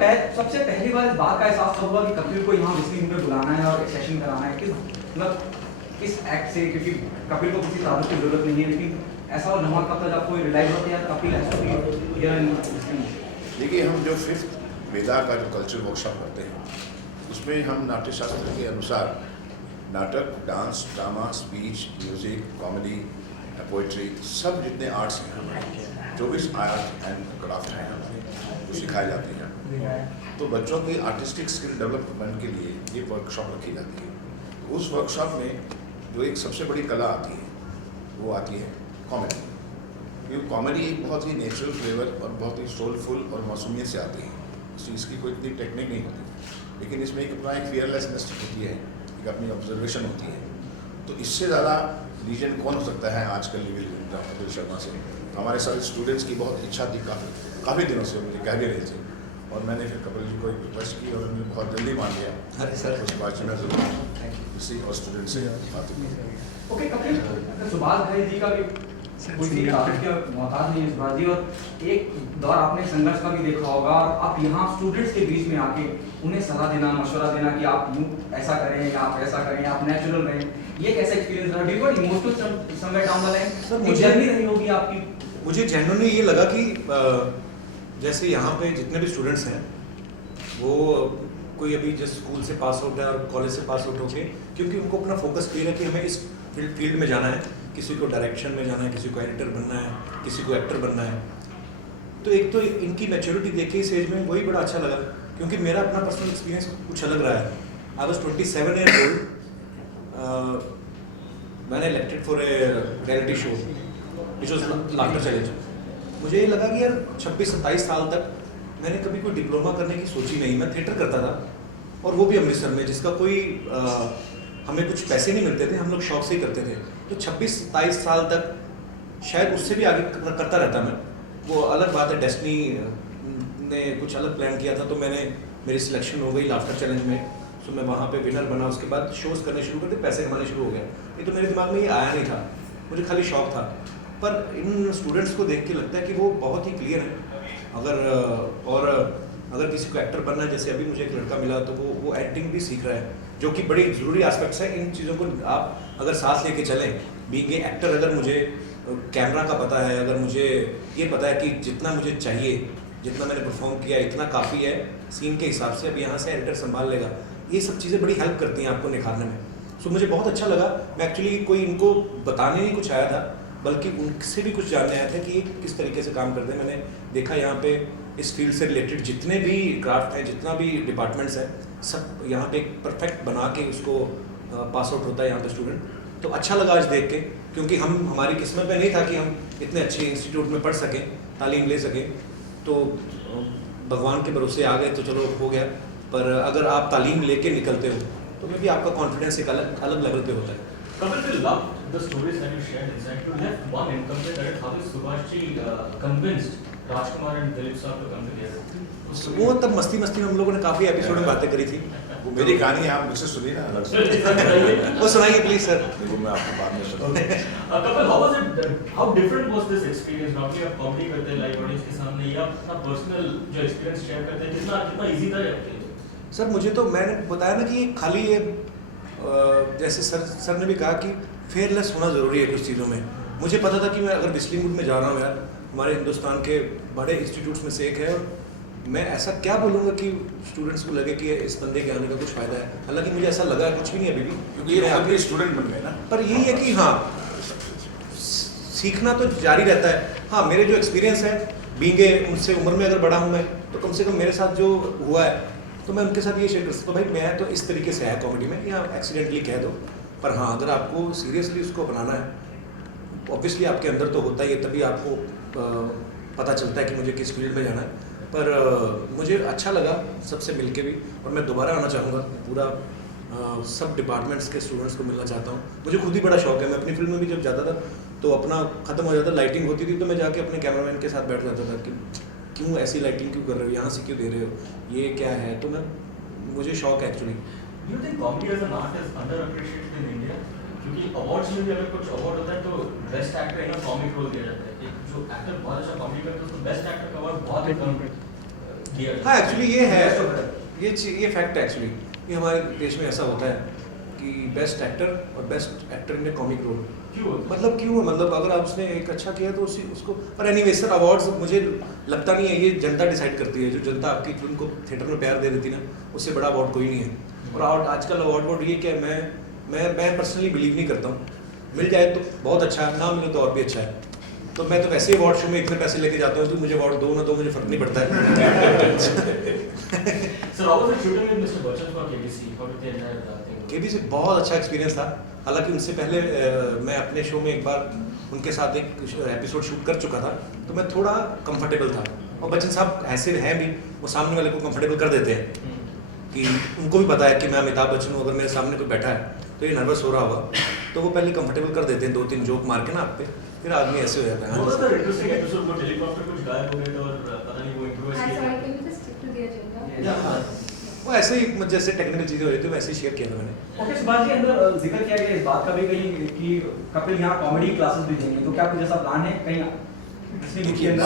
सबसे पहली बार इस बात का एहसास कब हुआ कि कपिल को यहाँ विस्लिंग में बुलाना है और एक सेशन कराना है? मतलब इस एक्ट से, क्योंकि कपिल को किसी तारुफ की जरूरत नहीं है, लेकिन ऐसा और लम्हा कब तक आपको रियलाइज होता है कपिल ऐसा? देखिए, हम जो 5th वेदा का जो कल्चर वर्कशॉप करते हैं उसमें हम नाट्य शास्त्र के अनुसार नाटक, dance, drama, speech, music, comedy, poetry, सब जितने आर्ट्स हैं, 24 आर्ट एंड क्राफ्ट हैं वो सिखाए जाते हैं। तो बच्चों की आर्टिस्टिक स्किल डेवलपमेंट के लिए ये वर्कशॉप रखी जाती है। उस वर्कशॉप में जो एक सबसे बड़ी कला आती है वो आती है कॉमेडी। क्योंकि कॉमेडी एक बहुत ही नेचुरल फ्लेवर और बहुत ही सोलफुल और मासूमियत से आती है। इसकी कोई इतनी टेक्निक नहीं होती, लेकिन इसमें एक अपना एक फियरलेसनेस होती है, एक अपनी ऑब्जर्वेशन होती है। तो इससे ज़्यादा लीजेंड कौन हो सकता है आजकल कपिल शर्मा से। तो हमारे सारे स्टूडेंट्स की बहुत इच्छा थी, काफ़ी दिनों से मुझे कह भी रहे थे, और मैंने फिर कपिल जी को एक रिक्वेस्ट की और उन्होंने बहुत जल्दी मान लिया। अरे सर, उस बात में ज़रूर किसी और स्टूडेंट से बात की। ओके कपिल, सुभाष भाई जी का भी कोई तारीफ के मोहताज नहीं इस बात जी, और एक दौर आपने संघर्ष का भी देखा होगा, और आप यहाँ स्टूडेंट्स के बीच में आके उन्हें सलाह देना, मशवरा देना कि आप यूँ ऐसा करें या आप ऐसा करें, आप नेचुरल रहें, ये कैसा एक्सपीरियंस रहा? Do you got emotional somewhere down the line? Sir, मुझे जर्नी रही होगी आपकी। मुझे जेन्युइनली ये लगा कि जैसे यहाँ पे जितने भी स्टूडेंट्स हैं वो कोई अभी जस्ट स्कूल से पास आउट है और कॉलेज से पास आउट होके, क्योंकि उनको अपना फोकस क्लियर है कि हमें इस फील्ड में जाना है, किसी को डायरेक्शन में जाना है, किसी को एडिटर बनना है, किसी को एक्टर बनना है। तो एक तो इनकी मैच्योरिटी देख के इस एज में वही बड़ा अच्छा लगा, क्योंकि मेरा अपना पर्सनल एक्सपीरियंस कुछ अलग रहा है। आई वॉज 27 ईयर ओल्ड, मैंने elected for a reality show which was laughter challenge. मुझे ये लगा कि यार 26-27 साल तक मैंने कभी कोई डिप्लोमा करने की सोची नहीं। मैं थिएटर करता था, और वो भी अमृतसर में, जिसका कोई हमें कुछ पैसे नहीं मिलते थे, हम लोग शौक से ही करते थे। तो 26-27 साल तक शायद उससे भी आगे करता रहता मैं। वो अलग बात है, डेस्टिनी ने कुछ अलग प्लान किया था, तो मेरी सिलेक्शन हो गई लाफ्टर चैलेंज में। तो मैं वहाँ पे विनर बना, उसके बाद शोज़ करने शुरू कर दिए, पैसे कमाने शुरू हो गए। ये तो मेरे दिमाग में ये आया नहीं था, मुझे खाली शौक था। पर इन स्टूडेंट्स को देख के लगता है कि वो बहुत ही क्लियर है। अगर किसी को एक्टर बनना है, जैसे अभी मुझे एक लड़का मिला, तो वो एक्टिंग भी सीख रहा है, जो कि बड़ी ज़रूरी एस्पेक्ट्स है। इन चीज़ों को आप अगर साथ लेके चलें, बीइंग ए एक्टर, अगर मुझे कैमरा का पता है, अगर मुझे ये पता है कि जितना मुझे चाहिए, जितना मैंने परफॉर्म किया इतना काफ़ी है सीन के हिसाब से, अब यहाँ से एडिटर संभाल लेगा, ये सब चीज़ें बड़ी हेल्प करती हैं आपको निखारने में। सो मुझे बहुत अच्छा लगा। मैं एक्चुअली कोई इनको बताने नहीं कुछ आया था, बल्कि उनसे भी कुछ जानने आया था कि ये किस तरीके से काम करते हैं। मैंने देखा यहाँ पे इस फील्ड से रिलेटेड जितने भी क्राफ्ट हैं, जितना भी डिपार्टमेंट्स हैं, सब यहाँ पे एक परफेक्ट बना के उसको पास आउट होता है यहाँ पे स्टूडेंट। तो अच्छा लगा आज देख के, क्योंकि हमारी किस्मत में नहीं था कि हम इतने अच्छे इंस्टीट्यूट में पढ़ सकें, तालीम ले सकें। तो भगवान के भरोसे आ गए तो चलो हो गया। पर अगर आप तालीम लेके निकलते हो तो मे भी आपका कॉन्फिडेंस एक अलग लेवल पे होता है। Kapil, we love the stories that you shared inside. To have one incomplete, that is how is Subhash ji convinced Rajkumar and Dilip sir to come together? वो तब मस्ती में हम लोगों ने काफ़ी एपिसोड में बातें करी थी। वो मेरी कहानी आप मुझसे सुनिए ना अलग से। वो सुनाइए प्लीज सर। वो मैं आपको बाद में सुनाऊंगा। Kapil, how was it? How different was this experience? Normally आप कॉमेडी करते हैं लाइव ऑडियंस के सामने, या अपना पर्सनल जो एक्सपीरियंस शेयर करते हैं, कितना इजी था आपके लिए? सर मुझे तो मैंने बताया ना कि खाली ये जैसे सर ने भी कहा कि फेयरलेस होना ज़रूरी है कुछ चीज़ों में। मुझे पता था कि मैं अगर विस्लिंग वुड में जा रहा हूँ यार, हमारे हिंदुस्तान के बड़े इंस्टीट्यूट्स में से एक है, और मैं ऐसा क्या बोलूँगा कि स्टूडेंट्स को लगे कि इस बंदे के आने का कुछ फ़ायदा है। हालांकि मुझे ऐसा लगा कुछ भी नहीं अभी भी, क्योंकि ये अपने स्टूडेंट बन गए ना। पर यही है कि हाँ, सीखना तो जारी रहता है। हाँ, मेरे जो एक्सपीरियंस है, बीइंग उनसे उम्र में अगर बड़ा हूँ मैं, तो कम से कम मेरे साथ जो हुआ है तो मैं उनके साथ ये शेयर कर सकता हूँ। भाई मैं तो इस तरीके से है कॉमेडी में, या एक्सीडेंटली कह दो, पर हाँ अगर आपको सीरियसली उसको बनाना है, ऑब्वियसली आपके अंदर तो होता ही है, तभी आपको पता चलता है कि मुझे किस फील्ड में जाना है। पर मुझे अच्छा लगा सबसे मिलके भी, और मैं दोबारा आना चाहूँगा। पूरा सब डिपार्टमेंट्स के स्टूडेंट्स को मिलना चाहता हूँ। मुझे खुद ही बड़ा शौक है, मैं अपनी फिल्म में भी जब जाता था तो अपना ख़त्म हो जाता, लाइटिंग होती थी तो मैं जाके अपने कैमरामैन के साथ बैठ जाता था कि क्यों ऐसी लाइटिंग क्यों कर रहे हो, यहाँ से क्यों दे रहे हो, ये क्या है। तो मुझे शौक है actually. Do you think comedy as an art is underappreciated in India? क्योंकि अवार्ड्स में भी अगर कुछ अवार्ड होता है तो best actor in comic role दिया जाता है। एक जो एक्टर बहुत अच्छा कॉमेडी करता है उसको बेस्ट एक्टर का अवार्ड बहुत ही कम दिया? हाँ एक्चुअली ये है, Best of it. ये फैक्ट है एक्चुअली, ये हमारे देश में ऐसा होता है कि बेस्ट एक्टर और best actor in a comic role, क्यों? मतलब अगर आप उसने एक अच्छा किया तो उसको, पर एनीवे सर अवार्ड्स मुझे लगता नहीं है, ये जनता डिसाइड करती है। जो जनता आपकी फिल्म को थिएटर में प्यार दे देती ना, उससे बड़ा अवार्ड कोई नहीं है। और आजकल अवार्ड ये क्या, मैं पर्सनली बिलीव नहीं करता हूँ, मिल जाए तो बहुत अच्छा है, ना मिले तो और भी अच्छा है। तो मैं तो वैसे ही अवार्ड शो में इतने पैसे लेके जाता हूँ, तो मुझे अवार्ड दो ना दो मुझे फर्क नहीं पड़ता है। Sir, how was it shooting with Mr. Bachchan for KBC? How did they enjoy that thing? केबी से बहुत अच्छा एक्सपीरियंस था। हालांकि उनसे पहले मैं अपने शो में एक बार उनके साथ एक एपिसोड शूट कर चुका था, तो मैं थोड़ा कंफर्टेबल था। और बच्चन साहब ऐसे हैं भी, वो सामने वाले को कंफर्टेबल कर देते हैं कि उनको भी पता है कि मैं अमिताभ बच्चन हूँ, अगर मेरे सामने कोई बैठा है तो ये नर्वस हो रहा होगा, तो वो पहले कंफर्टेबल कर देते हैं, 2-3 जोक मार के ना आप पे, फिर आदमी ऐसे हो जाता है। What was the interesting episode? वो हेलीकॉप्टर कुछ गायब हो गए थे और पता नहीं वो improvise I'm किए sorry, थे। can you just stick to the agenda? Yeah. वो ऐसे ही जैसे टेक्निकल चीज़ें हो रही थी वैसे ही शेयर किया था मैंने। ओके सुभाष जी, अंदर जिक्र किया गया इस बात का भी कहीं कि कपिल यहाँ कॉमेडी क्लासेस भी देंगे, तो क्या कुछ ऐसा प्लान है कहीं इसमें भी देखिए, अंदर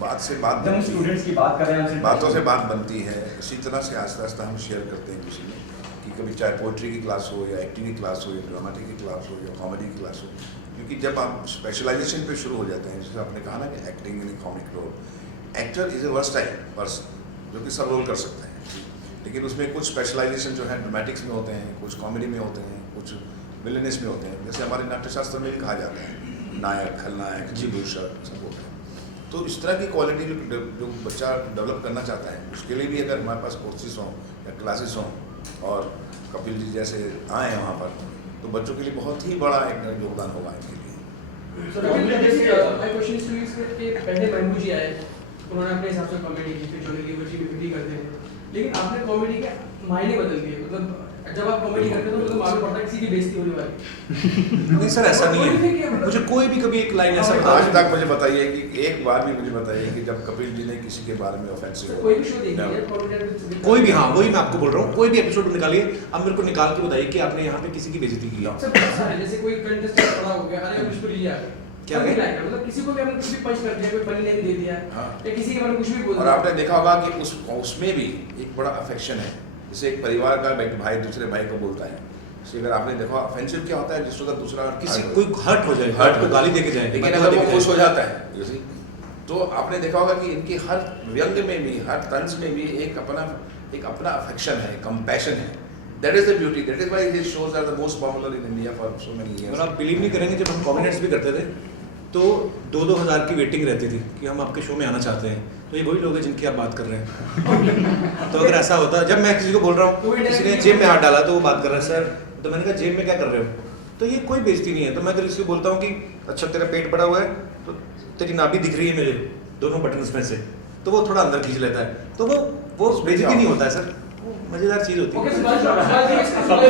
बात से बात जब हम बनती है। स्टूडेंट्स की बात कर रहे हैं उनसे बातों से बात बनती है, इसी तरह से आस्ते आस्ते हम शेयर करते हैं किसी में कि कभी चाहे पोइट्री की क्लास हो या एक्टिंग की क्लास हो या ड्रामेटिक की क्लास हो या कॉमेडी की क्लास हो, क्योंकि जब आप स्पेशलाइजेशन पे शुरू हो जाते हैं, जैसे आपने कहा ना कि acting in comic role, actor is a versatile person जो कि सब रोल कर सकते हैं, लेकिन उसमें कुछ स्पेशलाइजेशन जो है ड्रामेटिक्स में होते हैं, कुछ कॉमेडी में होते हैं, कुछ विलेनियस में होते हैं, जैसे हमारे नाट्यशास्त्र में भी कहा जाता है नायक, खलनायक, विभूषक सब होते हैं। तो इस तरह की क्वालिटी जो बच्चा डेवलप करना चाहता है, उसके लिए भी अगर हमारे पास कोर्सेज हों या क्लासेस हों और कपिल जी जैसे आए हैं वहाँ पर, तो बच्चों के लिए बहुत ही बड़ा एक योगदान होगा इनके लिए। So, my question is to you is कि पहले महबूब जी आए, उन्होंने अपने हिसाब से कॉमेडी की, फिर जॉनी लीवर जी भी पिटी करते थे, लेकिन आपने कॉमेडी के मायने बदल दिए। मतलब जब आप कॉमेडी करते हो तो मालूम पड़ता है किसी की बेइज्जती होने वाली। नहीं सर ऐसा नहीं है, मुझे कोई भी कभी एक लाइन ऐसा बता आज तक मुझे बताइए कि एक बार भी मुझे बताइए कि जब कपिल जी ने किसी के बारे में ऑफेंसिव कोई भी शो देखिए, कोई भी, हाँ वही मैं आपको बोल रहा हूँ, कोई भी एपिसोड निकालिए, अब मेरे को निकाल के बताइए कि आपने यहाँ पे किसी की बेइज्जती की है। सब ऐसा है जैसे कोई कंटेस्टेंट खड़ा हो गया, अरे उसको लिया क्या नहीं है? लाएगा, मतलब किसी को भी आपने कुछ भी पंच कर दिया, कोई फनी लाइन दे दिया, हाँ। या किसी के बारे में कुछ भी बोल और दिया। आपने देखा होगा कि उसमें भी एक बड़ा अफेक्शन है, जैसे एक परिवार का भाई दूसरे भाई को बोलता है, जैसे अगर आपने देखा ऑफेंसिव क्या होता है, जिसको अगर दूसरा किसी कोई हर्ट हो जाए, हर्ट हर्ट को गाली देके जाए, लेकिन बदला अगर वो देके खुश हो जाए। जाता है, you see, तो आपने देखा होगा कि इनकी हर व्यंग में भी, हर तंज में भी एक अपना अफेक्शन है, कंपैशन है। That is the beauty. That is why his shows are the most popular in India for so many years. और आप बिलीव नहीं करेंगे, जब हम कॉमेडियंट्स भी करते थे तो 2-2 हज़ार की वेटिंग रहती थी कि हम आपके शो में आना चाहते हैं, तो ये वही लोग हैं जिनकी आप बात कर रहे हैं। तो अगर ऐसा होता, जब मैं किसी को बोल रहा हूँ किसी ने जेब में हाथ डाला तो वो बात कर रहा है सर, तो मैंने कहा जेब में क्या कर रहे हो, तो ये कोई बेइज्जती नहीं है। तो मैं अगर किसी को बोलता हूँ कि अच्छा तेरा पेट बड़ा हुआ है तो तेरी नाभि दिख रही है मुझे दोनों बटन्स में से, तो वो थोड़ा अंदर खींच लेता है, तो वो बेइज्जती नहीं होता है सर, वो मजेदार चीज़ होती ओके है। सुभाष जी,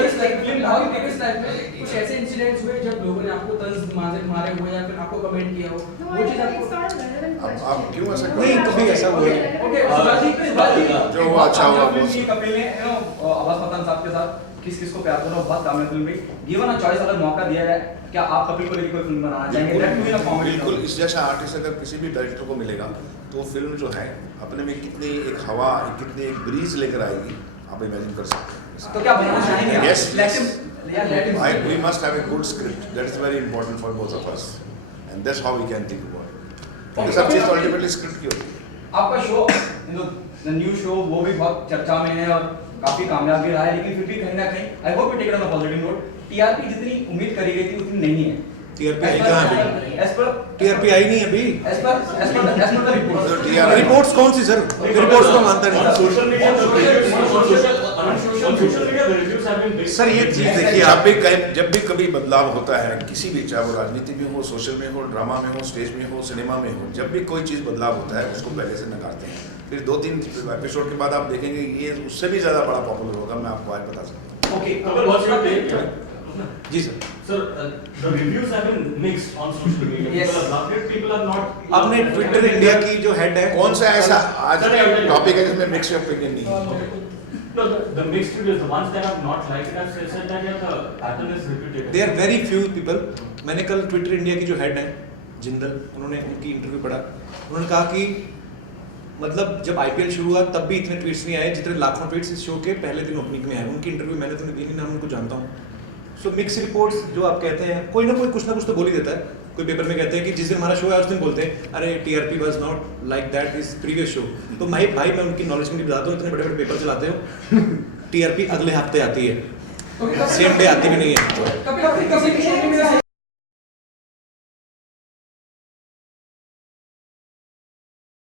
इस लाइफ में कुछ ऐसे इंसिडेंट्स हुए जब लोगों ने आपको तंज मारे हुए या फिर आपको कमेंट किया हो, No, वो चीज it's आपको not a relevant अब question. आप क्यों ऐसा नहीं, कभी ऐसा हुआ है। ओके सुभाष जी, जो हुआ अच्छा हुआ वो फिल्म की कपिल ने अब्बास पठान साहब के साथ किस किस को प्यार करो, बहुत कामयाब फिल्म भी। गिवन अ चॉइस, अगर मौका दिया जाए, क्या आप कपिल को लेकर कोई फिल्म बनाना चाहेंगे? That will be a comedy बिल्कुल film. इस जैसा आर्टिस्ट अगर किसी भी डायरेक्टर को मिलेगा तो वो फिल्म जो है अपने में कितनी एक हवा, कितनी एक ब्रीज लेकर आएगी, आप इमेजिन कर सकते हैं। तो क्या बनाना चाहेंगे आप? Yes, Let him- yes. yeah, let him- We must have a good script. That is very important for both of us, and that's how we can think about it. Okay, सब चीज़ तो Kapil- ultimately script की होती है। आपका show new show वो भी बहुत चर्चा में है और काफी कामयाब भी रहा है, लेकिन फिर भी कहीं ना कहीं I hope you take it on a positive note, TRP जितनी उम्मीद करी गई थी उतनी नहीं है। टीआरपी आई कहाँ है? एज पर टीआरपी आई नहीं अभी। एज पर द रिपोर्ट जो TRP रिपोर्ट्स कौन सी सर? रिपोर्ट्स को मानता On नहीं। social media, on social media, the reviews have been big. Sir ये चीज देखिए आप, जब भी कभी बदलाव होता है किसी भी, चाहे वो राजनीति में हो, सोशल में हो, ड्रामा में हो, स्टेज में हो, सिनेमा में हो, जब भी कोई चीज़ बदलाव होता है उसको पहले से नकारते हैं, फिर 2-3 एपिसोड के बाद आप देखेंगे ये उससे भी ज़्यादा बड़ा पॉपुलर होगा, मैं आपको आज बता सकता हूँ। Okay Kapil, what's your take? जी sir, Sir, the reviews have been mixed on social media. Yes. People have loved it, people have not. आपने ट्विटर इंडिया की जो हेड है, कौन सा ऐसा आज Sir, I will tell you. Topic है जिसमें मिक्स ओपिनियन नहीं है? No, the mixed reviews, the ones that have not liked it, have said that yeah, the pattern is repeated. They are very few people. मैंने कल Twitter India की जो head है जिंदल, उन्होंने उनकी इंटरव्यू पढ़ा, उन्होंने कहा कि मतलब जब आईपीएल शुरू हुआ तब भी इतने ट्वीट्स नहीं आए जितने लाखों ट्वीट्स इस शो के पहले दिन ओपनिंग में आए। उनकी इंटरव्यू मैंने तो दी नहीं, ना उनको जानता हूँ। सो मिक्स रिपोर्ट्स जो आप कहते हैं, कोई ना कोई कुछ ना कुछ तो बोल ही देता है। कोई पेपर में कहते हैं कि जिस दिन हमारा शो है उस दिन बोलते हैं अरे TRP was not like that is previous show. तो भाई मैं उनकी नॉलेज के लिए बताता हूँ, इतने बड़े बड़े पेपर चलाते हो, टीआरपी अगले हफ्ते आती है, तो सेम डे आती भी नहीं है। कपिल आपने किसी भी शो में